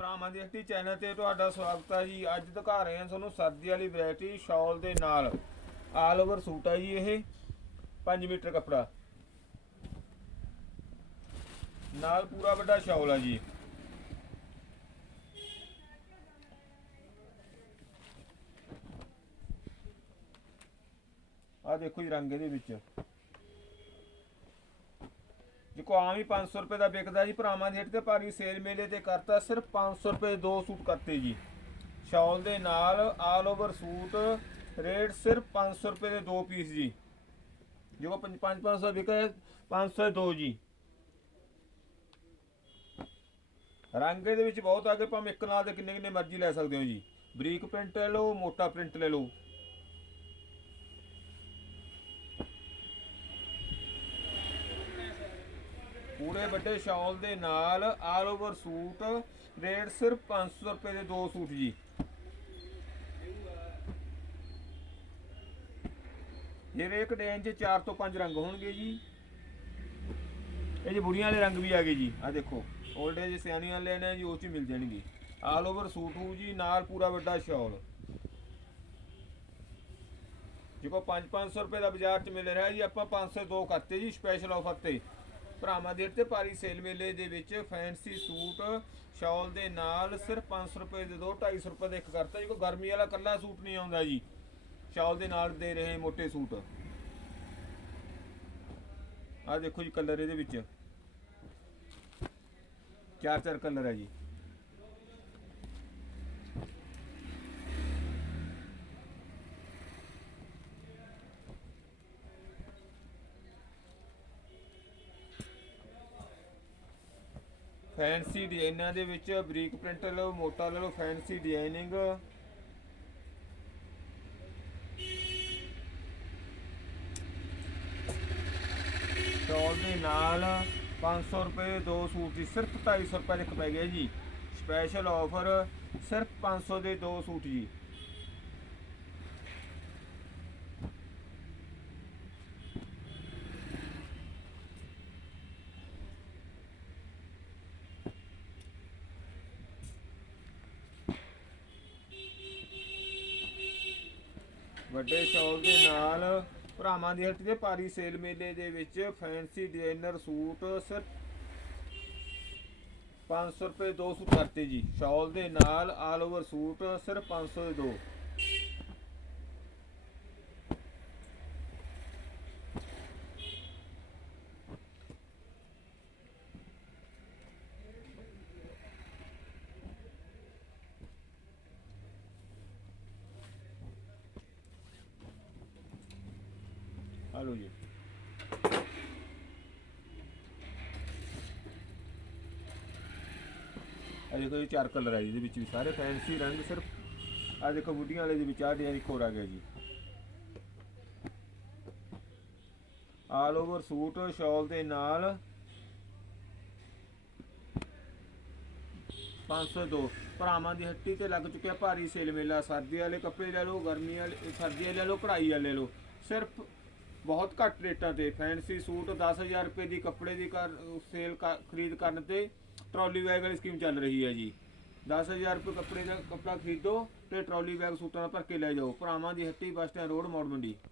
ਭਰਾਵਾਂ ਦੀ ਹੱਟੀ ਚੈਨਲ ਤੇ ਤੁਹਾਡਾ ਸਵਾਗਤ ਹੈ ਜੀ। ਅੱਜ ਦਿਖਾ ਰਹੇ ਹਾਂ ਤੁਹਾਨੂੰ ਸਰਦੀ ਵਾਲੀ ਵੈਰਾਈਟੀ ਸ਼ਾਲ ਦੇ ਨਾਲ। ਆਲ ਓਵਰ ਸੂਟ ਹੈ ਜੀ ਇਹ। 5 ਮੀਟਰ ਕੱਪੜਾ। ਨਾਲ ਪੂਰਾ ਵੱਡਾ ਸ਼ਾਲ ਹੈ ਜੀ। ਆ ਦੇਖੋ ਜੀ ਰੰਗ ਇਹਦੇ ਵਿੱਚ। ਦੇਖੋ, ਆਮ ਹੀ 500 ਰੁਪਏ ਦਾ ਵਿਕਦਾ ਜੀ। ਭਰਾਵਾਂ ਦੀ ਹੱਟ ਤੇ ਭਾਰੀ ਸੇਲ ਮੇਲੇ ਤੇ ਕਰਤਾ ਸਿਰਫ 500 ਰੁਪਏ ਦੇ ਦੋ ਸੂਟ ਕਰਤੇ ਜੀ। ਸ਼ਾਲ ਦੇ ਨਾਲ ਆਲ ਓਵਰ ਸੂਟ, ਰੇਟ ਸਿਰਫ 500 ਰੁਪਏ ਦੇ ਦੋ ਪੀਸ ਜੀ। ਜੋ 5 500 ਵਿਕਦਾ 500 ਦੇ ਦੋ ਜੀ। ਰੰਗ ਇਹਦੇ ਵਿੱਚ ਬਹੁਤ ਆ ਗਏ ਭਾਵੇਂ ਇੱਕ ਨਾਲ ਦੇ ਕਿੰਨੇ ਕਿੰਨੇ ਮਰਜ਼ੀ ਲੈ ਸਕਦੇ ਹੋ ਜੀ। ਬਰੀਕ ਪ੍ਰਿੰਟ ਲੈ ਲਓ, ਮੋਟਾ ਪ੍ਰਿੰਟ ਲੈ ਲਓ। ਪੂਰੇ ਵੱਡੇ ਸ਼ਾਲ ਦੇ ਨਾਲ ਆਲ ਓਵਰ ਸੂਟ, ਰੇਟ ਸਿਰਫ 500 ਰੁਪਏ ਦੇ ਦੋ ਸੂਟ ਜੀ। ਜਿਹੜੇ ਇੱਕ ਡਿਜ਼ਾਈਨ 'ਚ 4 ਤੋਂ 5 ਰੰਗ ਹੋਣਗੇ ਜੀ। ਇਹ ਜੀ ਬੁੜੀਆਂ ਵਾਲੇ ਰੰਗ ਵੀ ਆ ਗਏ ਜੀ। ਆ ਦੇਖੋ 올ਡ ਏਜ ਸਿਆਣੀਆਂ ਲੈਣੇ ਜੀ, ਉਹ 'ਚ ਮਿਲ ਜਾਣਗੇ। ਆਲ ਓਵਰ ਸੂਟ ਹੋਊ ਜੀ, ਨਾਲ ਪੂਰਾ ਵੱਡਾ ਸ਼ਾਲ। ਜਿਹਕੋ 5-500 ਰੁਪਏ ਦਾ ਬਾਜ਼ਾਰ 'ਚ ਮਿਲ ਰਿਹਾ ਜੀ, ਆਪਾਂ 502 ਕਰਤੇ ਜੀ ਸਪੈਸ਼ਲ ਆਫਰ ਤੇ। ਭਰਾਵਾਂ ਦੇ ਤੇ ਭਾਰੀ ਸੇਲ ਮੇਲੇ ਦੇ ਵਿੱਚ ਫੈਂਸੀ ਸੂਟ, ਸ਼ਾਲ ਦੇ ਨਾਲ ਸਿਰਫ 500 ਰੁਪਏ ਦੇ ਦੋ 250 ਰੁਪਏ ਦੇ ਇੱਕ ਕਰਤਾ ਜੀ, ਕੋਈ ਗਰਮੀ ਵਾਲਾ ਕੱਲਾ ਸੂਟ ਨਹੀਂ ਆਉਂਦਾ ਜੀ। ਸ਼ਾਲ ਦੇ ਨਾਲ ਦੇ ਰਹੇ ਮੋٹے ਸੂਟ। ਆ ਦੇਖੋ ਜੀ ਕਲਰ ਇਹਦੇ ਵਿੱਚ। ਚਾਰ ਚਾਰ ਕਲਰ ਹੈ ਜੀ। ਫੈਂਸੀ ਡਿਜ਼ਾਈਨਾਂ ਦੇ ਵਿੱਚ ਬਰੀਕ ਪ੍ਰਿੰਟ ਲੈ ਲਓ, ਮੋਟਾ ਲੈ ਲਓ, ਫੈਂਸੀ ਡਿਜ਼ਾਈਨਿੰਗ। ਸ਼ਾਲ ਦੇ ਨਾਲ 500 ਰੁਪਏ ਦੋ ਸੂਟ ਦੀ ਸਿਰਫ 250 ਰੁਪਏ ਦੇ ਪੈ ਗਿਆ ਜੀ। ਸਪੈਸ਼ਲ ਆਫਰ ਸਿਰਫ 500 ਦੇ ਦੋ ਸੂਟ ਜੀ। ਵੱਡੇ ਸ਼ੌਲ ਦੇ ਨਾਲ ਭਰਾਵਾਂ ਦੀ ਹੱਟੀ ਦੇ ਭਾਰੀ ਸੇਲ ਮੇਲੇ ਦੇ ਵਿੱਚ ਫੈਂਸੀ ਡਿਜ਼ਾਈਨਰ ਸੂਟ ਸਿਰਫ 500 ਰੁਪਏ ਦੋ ਸੂਟ ਕਰਤੇ ਜੀ। ਸ਼ਾਲ ਦੇ ਨਾਲ ਆਲ ਓਵਰ ਸੂਟ ਸਿਰਫ 500 ਦੇ ਦੋ। ਆ ਲਓ ਜੀ ਆ ਦੇਖੋ ਇਹ ਚਾਰ ਕਲਰ ਆ ਜੀ, ਇਹਦੇ ਵਿੱਚ ਵੀ ਸਾਰੇ ਫੈਂਸੀ ਰੰਗ ਸਿਰਫ। ਆ ਦੇਖੋ ਬੁੱਢੀਆਂ ਵਾਲੇ ਦੇ ਵਿੱਚ ਆ ਡਿਜ਼ਾਈਨ ਇੱਕ ਹੋਰ ਆ ਗਿਆ ਜੀ। ਆਲ ਓਵਰ ਸੂਟ ਸ਼ਾਲ ਦੇ ਨਾਲ 502 ਭਰਾਵਾਂ ਦੀ ਹੱਟੀ ਤੇ ਲੱਗ ਚੁੱਕਿਆ ਭਾਰੀ ਸੇਲ ਮੇਲਾ। ਸਰਦੀ ਵਾਲੇ ਕੱਪੜੇ ਲੈ ਲਓ, ਗਰਮੀ ਵਾਲੇ, ਸਰਦੀ ਵਾਲੇ ਲੈ ਲਓ ਕਢਾਈ ਵਾਲੇ ਲੈ ਲਓ। ਸਿਰਫ ਬਹੁਤ ਘੱਟ ਰੇਟਾਂ ਤੇ, ਫੈਂਸੀ ਸੂਟ 10000 ਰੁਪਏ ਦੀ ਕੱਪੜੇ ਦੀ ਕਰ ਸੇਲ ਖਰੀਦ ਕਰਨ ਤੇ ਟਰਾਲੀ ਬੈਗ ਵਾਲੀ ਸਕੀਮ ਚੱਲ ਰਹੀ ਹੈ ਜੀ। 10000 ਰੁਪਏ ਕੱਪੜੇ ਦਾ ਕੱਪੜਾ ਖਰੀਦੋ ਤੇ ਟਰਾਲੀ ਬੈਗ ਸੂਟਾਂ ਨਾਲ ਭਰ ਕੇ ਲੈ ਜਾਓ। ਭਰਾਵਾਂ ਦੀ ਹੱਟੀ, ਬੱਸ ਸਟੈਂਡ, ਰੋਡ ਮੋੜ ਮੰਡੀ।